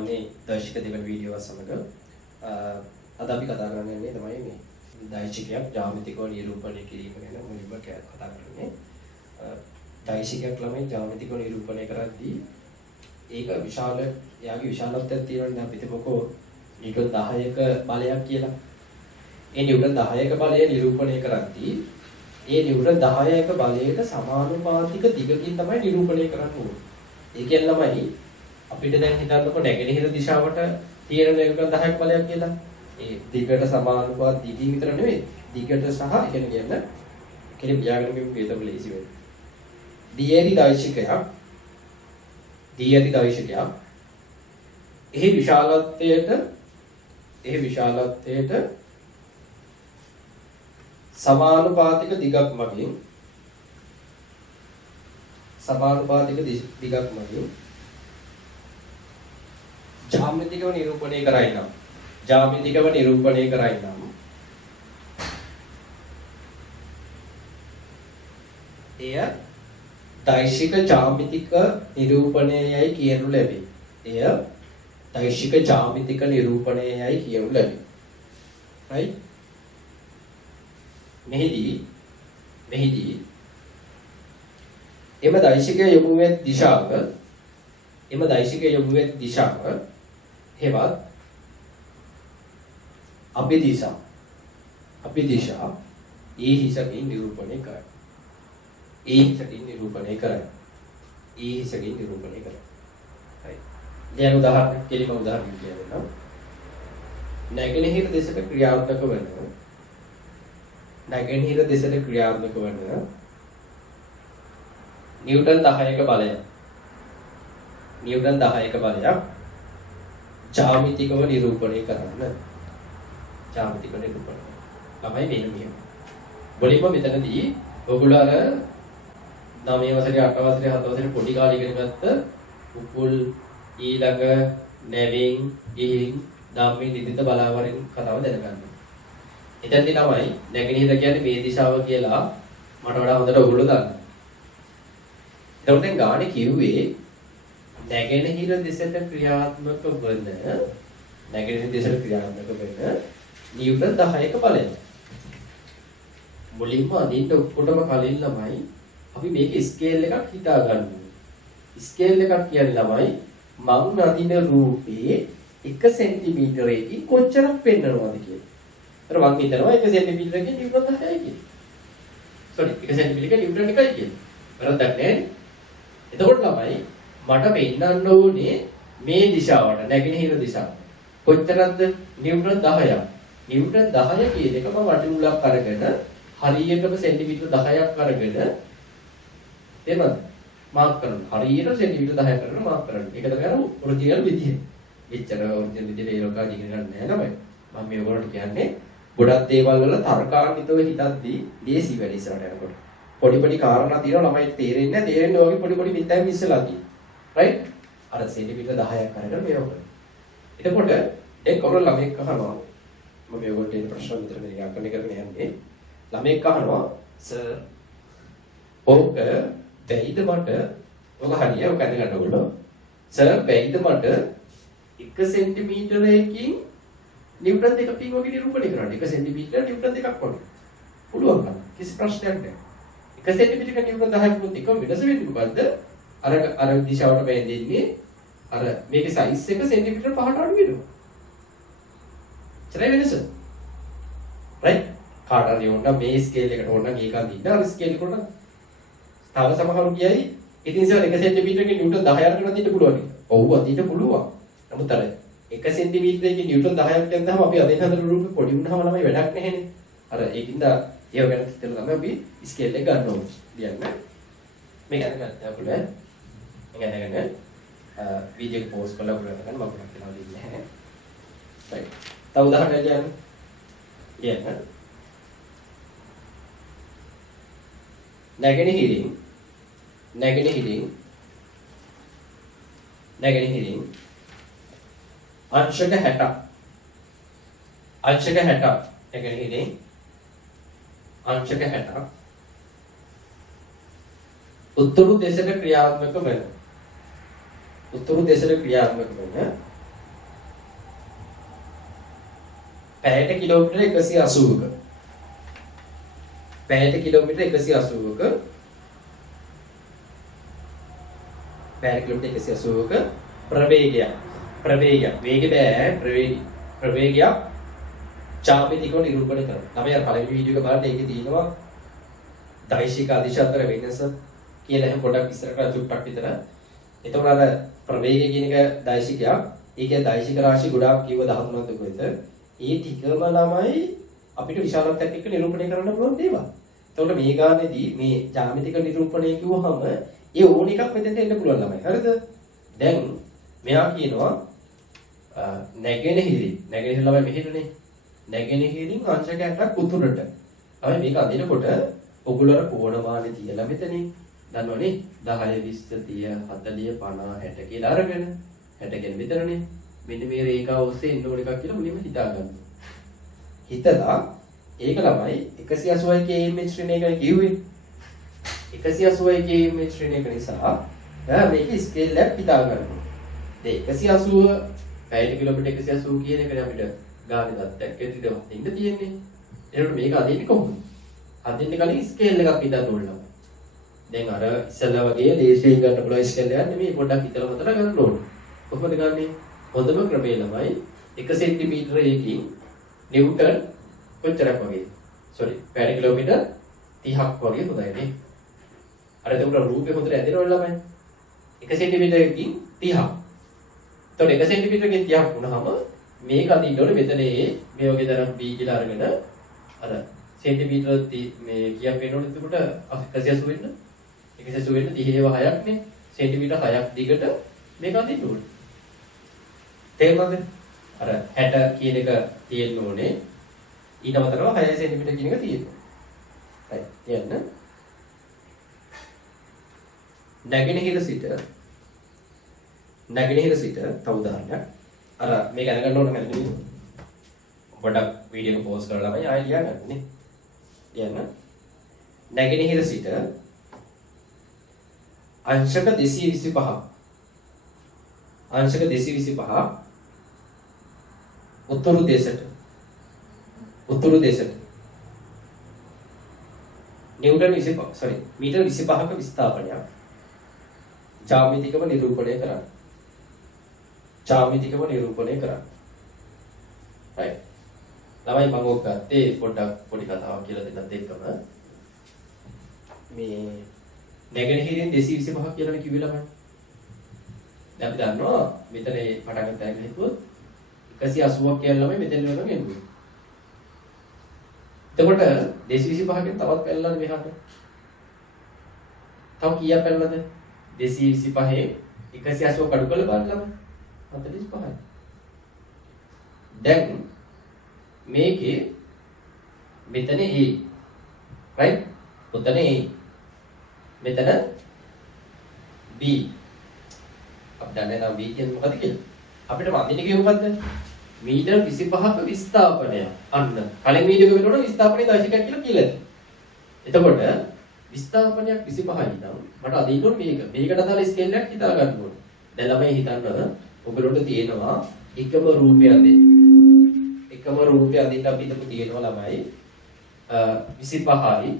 තෙරුවන් දර්ශක දෙවන වීඩියෝ සමග අද අපි කතා කරන්නේ තමයි මේ දෛශිකයක් ජ්‍යාමිතිකව නිරූපණය කිරීම ගැන මුලින්ම කතා කරන්නේ. දෛශිකයක් ළමයි ජ්‍යාමිතිකව නිරූපණය කරද්දී ඒක යාගේ විශාලත්වයක් තියෙනවා. අපි හිතමුකෝ නිව්ටන් 10ක බලයක් කියලා. ඒ නිව්ටන් 10ක බලය නිරූපණය කරද්දී ඒ නිව්ටන් 10ක බලයට සමානුපාතික දිගකින් තමයි නිරූපණය කරන්න ඕනේ. ඒ කියන්නේ ළමයි අපිට දැන් හිතන්නකො නැගෙනහිර දිශාවට තියෙන නිව්ටන් 10ක බලයක් කියලා. ඒ දිගට සමානුපාත දිගින් විතර නෙවෙයි. දිගට සහ කියන්නේ කෙනෙක් ලියාගෙන ගිහුව ඒතම ලේසි වෙන්නේ. දියරි දෛශිකයක් එහි විශාලත්වයට සමානුපාතික දිගක් මගින් ජ්‍යාමිතිකව නිරූපණය කරයි නම් එය දෛශික ජ්‍යාමිතික නිරූපණයයි කියනු ලැබේ. right? මෙහිදී එම දෛශිකය යොමු වෙන දිශාව හෙවත් අභිදිශා ඒ හිසකින් නිරූපණය කරයි. right? දැන් උදාහරණයක් කියනවා. නැගෙනහිර දෙසට ක්‍රියාත්මක වන නිව්ටන් 10ක බලයක් ජ්‍යාමිතිකව නිරූපණය කරන්න. ළමයි මෙන්න මෙහෙම. මුලින්ම මෙතනදී ඔයගොල්ලෝ අර 9 වසරේ 8 වසරේ 7 වසරේ පොඩි කාලේ ඉගෙන ගත්ත උපුල් ඊළඟ නැවින් ගිහින් ධම්මින් නිදිත බලාවරින් කතාව දැනගන්න. එතනදී තමයි නැගෙනහිර කියන්නේ මේ දිශාව කියලා මට වඩා හොඳට ඔයගොල්ලෝ දන්නවා. ඒකට දැන් ගානේ කිව්වේ නැගෙනහිර දෙසට ක්‍රියාත්මක වන නිව්ටන් 10ක බලය. මුලින්ම අදින්න ඔක්කොටම කලින් ළමයි අපි මේක ස්කේල් එකක් හිතා ගන්න ඕනේ. ස්කේල් එකක් කියන්නේ ළමයි මං අදින රූපේ 1 සෙන්ටිමීටරයකින් කොච්චරක් පෙන්නනවද කියලා. අර මං හිතනවා 1 සෙන්ටිමීටරකින් නිව්ටන් 10යි කියලා. සෝරි 1 සෙන්ටිමීටරකින් නිව්ටන් 1යි කියලා. වැරද්දක් නැහැ. එතකොට ළමයි මට පෙන්නන්න ඕනේ මේ දිශාවට නැගෙනහිර දිශාව. කොච්චරද? නිව්ටන් 10ක්. නිව්ටන් 10 කියන එක මම වටිමුලක් අරගෙන හරියටම සෙන්ටිමීටර 10ක් අරගෙන එනවාද? මාක් කරනවා. හරියට සෙන්ටිමීටර 10ක් අරගෙන මාක් කරනවා. ඒක තමයි අර ඔරිජිනල් විදිය. එච්චර ඔරිජිනල් විදියට ඒ ලෝකා ඉගෙන ගන්න නෑ ළමයි. මම මේ ඔයගොල්ලන්ට කියන්නේ ගොඩක් දේවල් වල තර්කාන්විතව හිතද්දී දේසි වැඩි ඉස්සරහට යනකොට. පොඩි කාරණා තියෙනවා ළමයි තේරෙන්නේ ඔයගේ පොඩි මිත්තයන් ඉස්සලා තියෙනවා. right? අර සෙන්ටිමීටර 10ක් අරගෙන මේව කරනවා. එතකොට ඒ කවුරු ළමෙක් අහනවා මම මේකට එන ප්‍රශ්න විතර නිරාකරණය කරගෙන යන්නේ. ළමෙක් අහනවා සර් ඔක බැයිද මට ඔක හරිය ඔක දැනගන්න ඕගොල්ලෝ. සර් බැයිද මට 1 සෙන්ටිමීටරයකින් නිව්ටන් 2 පින් වගේ නිරූපණය කරන්න. 1 සෙන්ටිමීටර නිව්ටන් 2ක් වගේ. පුළුවන් නම් කිසි ප්‍රශ්නයක් නැහැ. 1 සෙන්ටිමීටරක නිව්ටන් 10ක් වුත් එක වෙනස වෙන්නේ මොකද්ද? අර දිශාවට බැඳෙන්නේ අර මේකේ සයිස් එක සෙන්ටිමීටර 5ට අඩු වෙනවා. එච්චරයි වෙනස. right? කාට හරි ඕන මේ ස්කේල් එකට ඕන නම් ඒක අදින්න අර ස්කේල් එකට ඕන. තව සමහරු කියයි ඉතින් සර් 1 සෙන්ටිමීටරකින් නිව්ටන් 10ක් කරලා දින්න පුළුවන්. ඔව් අදින්න පුළුවන්. නමුත් අර 1 සෙන්ටිමීටරකින් නිව්ටන් 10ක් දැම්මම අපි අදින්න හදන රූපේ පොඩි වුණාම ළමයි වැඩක් නැහැනේ. අර ඒකින්ද ඒව ගැන හිතලා තමයි අපි ස්කේල් එක ගන්න ඕනේ. කියන්නේ මේ ගැන ගත්තා පුළුවන්. ගැන වීඩියෝ පෝස්ට් කරලා බලන්න මම මොකක්ද කියලා දෙන්නේ නැහැ. right. තව උදාහරණයක් කියන්න. නැගෙනහිරින් අංශක 60 නැගෙනහිරින් අංශක 60 උතුරු දෙසට ක්‍රියාත්මක වන පැයට කිලෝමීටර 180ක. පැයට කිලෝමීටර 180ක. පැයට කිලෝමීටර 180ක ප්‍රවේගයක්. වේගය බෑ ප්‍රවේගයක් චාපිතිකව නිරූපණය කරනවා. අපි අර පළවෙනි වීඩියෝ එක බලන්න ඒකේ තියෙනවා දෛශික අධිශතර වෙනස කියලා එහෙනම් පොඩක් ඉස්සරහට චුට්ටක් විතර. එතකොට අර ප්‍රවේගය කියන එක දෛශිකයක්. ඒකේ දෛශික රාශි ගොඩාක් කිව්ව 13ක් දුකෙත. ඒ ටිකම ළමයි අපිට විශාලත්වයක් එක්ක නිරූපණය කරන්න පුළුවන් දේවල්. එතකොට මේ ගානේදී මේ ජ්‍යාමිතික නිරූපණය කිව්වහම ඒ ඕන එකක් මෙතෙන්ට එන්න පුළුවන් ළමයි. හරිද? දැන් මෙයා කියනවා නැගෙනහිරි ළමයි මෙහෙටනේ. නැගෙනහිරින් අංශක 8ක් උතුරට. අපි මේක අදිනකොට ඔගොල්ලෝ කෝණමානේ තියලා මෙතනින් දන්නවනේ 10 20 30 40 50 60 කියලා අරගෙන 60 කියන්නේ මෙතනනේ. මෙන්න මේ රේඛාව ඔස්සේ එන්න ඕන එකක් කියලා මුලින්ම හිතා ගන්න. හිතලා ඒක ළමයි 180 km ශ්‍රේණියක කිව්වේ. 180 km ශ්‍රේණියක නිසා මේක ස්කේල් එක හිතා ගන්න. දැන් 180 පැයට කිලෝමීටර් 180 කියන එකනේ අපිට ගානේ දත්තයක් ඇතුළත ඉන්න තියෙන්නේ. ඒකට මේක අදින්නේ කොහොමද? අදින්න කලින් ස්කේල් එකක් හිතන්න ඕනේ. දැන් අර ඉස්සෙල්ලා වගේ දේශයෙන් ගන්න පුළුවන් ස්කේල් එකක් නෙමෙයි පොඩ්ඩක් හිතලා මතලා ගන්න ඕනේ. කොහොමද ගන්නෙ? හොඳම ක්‍රමය ළමයි 1 සෙන්ටිමීටර එකකින් නිව්ටන් කොච්චරක් වගේ? සෝරි පැය කිලෝමීටර් 30ක් වගේ හොඳයි නේ. අර එතකොට රූපේ හොඳට ඇදෙනවනේ ළමයි. 1 සෙන්ටිමීටර එකකින් 30ක්. එතකොට 1 සෙන්ටිමීටර එකකින් 30ක් වුණාම මේක අදින්න ඕනේ මෙතන මේ වගේ තරම් b කියලා අරගෙන අර සෙන්ටිමීටර මේ කීයක් වෙන්න ඕනද එතකොට 180 වෙන්න 180 වෙන්න 30 ඒවා 6ක් නේ සෙන්ටිමීටර 6ක් දිගට මේක අදින්න ඕනේ. තේරුණාද? අර 60 කියන එක තියෙන්න ඕනේ. ඊට අමතරව 6 සෙන්ටිමීටර කියන එක තියෙනවා. හරි. කියන්න. නැගෙනහිර සිට තව උදාහරණයක්. අර මේක අරගන්න ඕන කලින් පොඩක් වීඩියෝ එක පෝස් කරලා තමයි ආයෙ ලියගන්න නේ. කියන්න. නැගෙනහිර සිට අංශක 225 උතුරු දේශයට නිව්ටන් 25 මීටර 25ක විස්ථාපනයක් ජ්‍යාමිතිකව නිරූපණය කරන්න. right. ළමයි මම ඔක් ගත්තේ පොඩ්ඩක් පොඩි කතාවක් කියලා දෙන්නත් එක්කම මේ නැගෙනහිරින් 225ක් කියලානේ කිව්වේ ළමයි. දැන් අපි දන්නවා මෙතන මේ පටන් ගන්න තැන හිතුවොත් 180ක් කියලා ළමයි මෙතන වෙනකන් එන්නේ. එතකොට 225කින් තවත් පැනලාද මෙහාට? තව කීයක් පැනලාද? 225 180 කඩු කරලා බලන්න ළමයි. 45යි. දැන් මේකේ මෙතන A right? උතන A මෙතන B අපි දන්නේ නම් B කියන්නේ මොකද කියලා. අපිට වදින්නේ කිව්ව මොකද්ද? මීටර 25ක විස්ථාපනය. අන්න කලින් වීඩියෝ එකේ වෙනකොට විස්ථාපනයේ දශකයක් කියලා කියලා. එතකොට විස්ථාපනයක් 25යි නම් මට අදින්න ඕනේ මේක. මේකට අදාළ ස්කේල් එකක් හිතා ගන්න ඕනේ. දැන් ළමයි හිතන්න ඔයගොල්ලොන්ට තියෙනවා එකම රූපය අදින්න. එකම රූපය අදින්න අපි හිතමු තියෙනවා ළමයි 25යි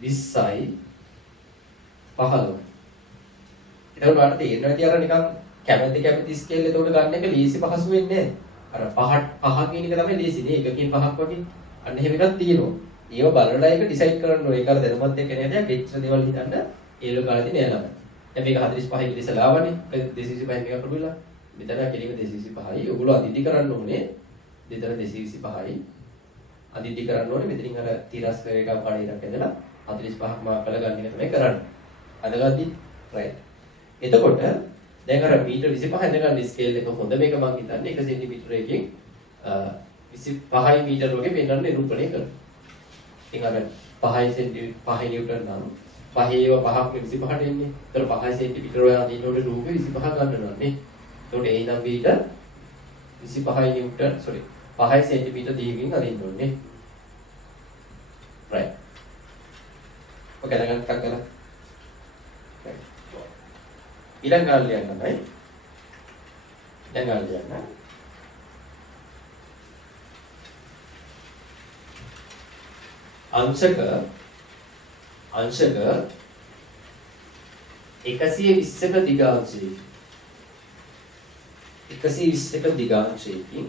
20යි 15. එතකොට ඔයාලට තේරෙනවා ඉතින් අර නිකන් කැමැති ස්කේල් එතකොට ගන්න එක ලීසි පහසු වෙන්නේ නැහැ. අර පහ කියන එක තමයි ලීසි නේ. එකකින් පහක් වගේ. අන්න එහෙම එකක් තියෙනවා. ඒව බලලා ඒක ඩිසයිඩ් කරන්න ඕනේ. ඒක අර දැනුමත් එක්ක නේද? ගෙච්ච දේවල් හිතන්න ඒල කාලේදී නෑ ළමයි. දැන් මේක 45 කියලා ඉස්සලා ආවනේ. 225 එකක් අඩුලා. මෙතන කෙලිම 225යි. ඔයගොල්ලෝ අදිදි කරන්න ඕනේ. දෙතර 225යි. අදිදි කරන්න ඕනේ. මෙතනින් අර තිරස් එකක් කඩේක් ඇදලා 45ක් මාක් කරලා ගන්න එක තමයි කරන්නේ. අදගද්දි රයිට්. එතකොට දැන් අර මීටර 25 ඉඳන් ස්කේල් එක හොඳ මේක මම හිතන්නේ 1 සෙන්ටිමීටර එකකින් 25 මීටර වගේ වෙනන්න නිරූපණය කරනවා. ඉතින් අර 5 සෙන්ටිමීටර 5 නිව්ටන් නම් 5 ඒවා 5ක් 25ට එන්නේ. ඒතර 5 සෙන්ටිමීටර ඔයා දිනනකොට රූපේ 25 ගන්නවා නේ. ඒතකොට ඒ නම් මීටර 25 නිව්ටන් 5 සෙන්ටිමීටර දීර්ඝින් අදින්න ඕනේ. right. ඔක දැනගන්න ටක් කරලා. ඊළඟ ගාල්ලියන් තමයි දැන් ගාල්ලියන් අංශක 120ක දිගාංශයකින් 120ක දිගාංශයකින්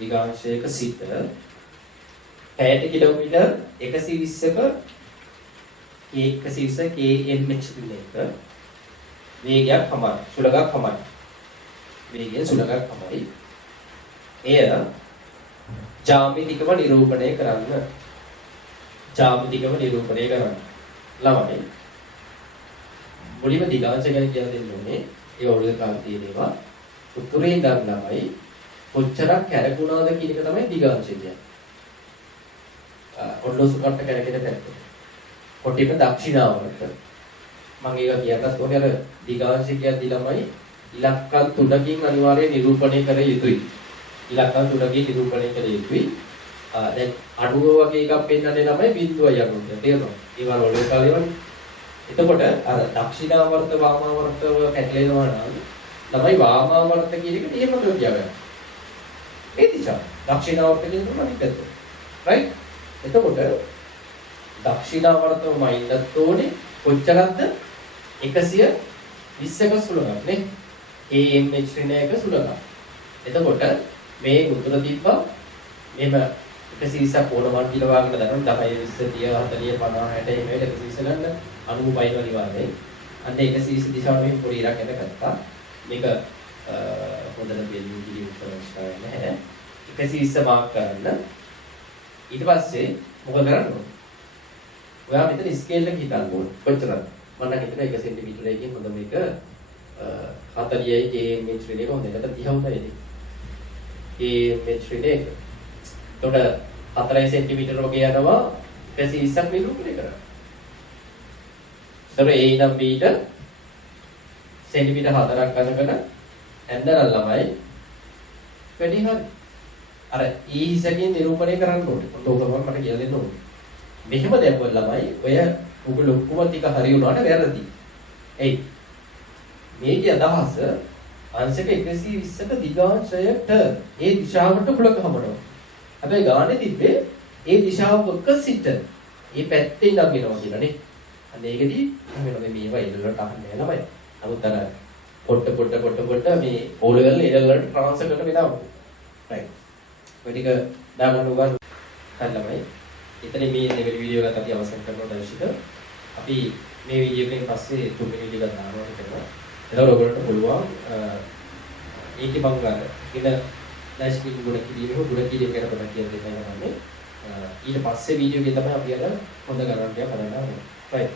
දිගාංශයක සිට පැයට කිලෝමීටර් 120ක kmh එක වේගයක් තමයි සුළඟක් තමයි වේගය සුළඟක් තමයි එය ජ්‍යාමිතිකව නිරූපණය කරන්න ළමයි මුලින්ම දිගාංශ ගැන කියලා දෙන්න ඕනේ ඒ ඔළුවේ කාල තියෙනවා උතුරේ ඉඳන් ළමයි කොච්චරක් කැරකුණාද කියන එක තමයි දිගාංශය කියන්නේ ඔල්ලෝසු කට්ට කැරකෙන පැත්ත කොටිම දක්ෂිනාවර්ත මම ඒක කියන්නත් ඕනේ අර දිගාංශය කියද්දි ළමයි ඉලක්කම් 3කින් අනිවාර්යයෙන් නිරූපණය කර යුතුයි. ඉලක්කම් 3කින් නිරූපණය කර යුතුයි. දැන් අඩුව වගේ එකක් පෙන්වන්නේ ළමයි බිඳුවයි අඩුව. තේරෙනවද? ඒවා වල කාලේවනේ. එතකොට අර දක්ෂිනාවර්ත වාමාවර්තව පැටලෙනවා නම් ළමයි වාමාවර්ත කියන එකට එහෙම කියවනවා. ඒ දිශාව. දක්ෂිනාවර්ත කියන එක අනිත් පැත්ත. right? එතකොට දක්ෂිනාවර්තව මයින්ඩත් ඕනේ කොච්චරක්ද 120ක සුළඟක් නේ AMH ශ්‍රේණියක සුළඟක්. එතකොට මේ උත්තර තිබ්බා මෙහෙම 120ක් ඕනමන් කියලා වාගෙන දරන 10 20 30 40 50 60 එහෙම 120 ගන්න 95 වගේ වාගේ. අන්න 120 දිශාවට මෙහෙම පොඩි ඉරක් ඇඳගත්තා. මේක හොඳට බෙල්ලු කිරි උත්තරස්ථාය නැහැ. 120 මාක් කරන්න. ඊට පස්සේ මොකද කරන්නේ? ඔයා මෙතන ස්කේල් එක හිතන්න ඕනේ. කොච්චරද? මම නම් හිතන 1 සෙන්ටිමීටරයකින් හොඳ මේක 40යි kmh ශ්‍රේණියක හොඳ එකට 30 වුණා ඉතින්. kmh ශ්‍රේණියක. එතකොට 4 සෙන්ටිමීටර වගේ යනවා 120ක් නිරූපණය කරා. ඒතර A ඉඳන් B ට සෙන්ටිමීටර 4ක් අදගෙන ඇඳලා ළමයි වැඩි හරි. අර E හිසකින් නිරූපණය කරන්න ඕනේ. ඔන්න ඕක මට කියලා දෙන්න ඕනේ. මෙහෙම දැම්මොත් ළමයි ඔය උග ලොක්කම ටික හරි වුණාට වැරදි. එයි. මේකේ අදහස අංශක 120ක දිගාංශයට ඒ දිශාවට හුලක හමනවා. හැබැයි ගානේ තිබ්බේ ඒ දිශාවක සිට ඒ පැත්තේ ඉඳන් වෙනවා කියලා නේ. අන්න ඒකදී වෙනවා මේවා ඉරලට අහන්නේ ළමයි. නමුත් අර පොට්ට මේ O level ඉරලට ට්‍රාන්ස්ෆර් කරන වෙලාව. right. ඔය ටික දාගන්න උගන් ළමයි. එතන මේ දෙවෙනි වීඩියෝ එකත් අපි අවසන් කරනවා දර්ශක. අපි මේ වීඩියෝ එකෙන් පස්සේ තුන්වෙනි වීඩියෝ එකක් දානවා හිතනවා. එතකොට ඔයගොල්ලන්ට පුළුවන් ඒකේ බංගාර කියන ඩැෂ්බෝඩ් ගුණ කිරීම ගැන පොඩ්ඩක් කියන්න දෙන්න. ඊට පස්සේ වීඩියෝ එකේ තමයි අපි අර හොඳ ගණන් ටික හදන්න ඕනේ. right.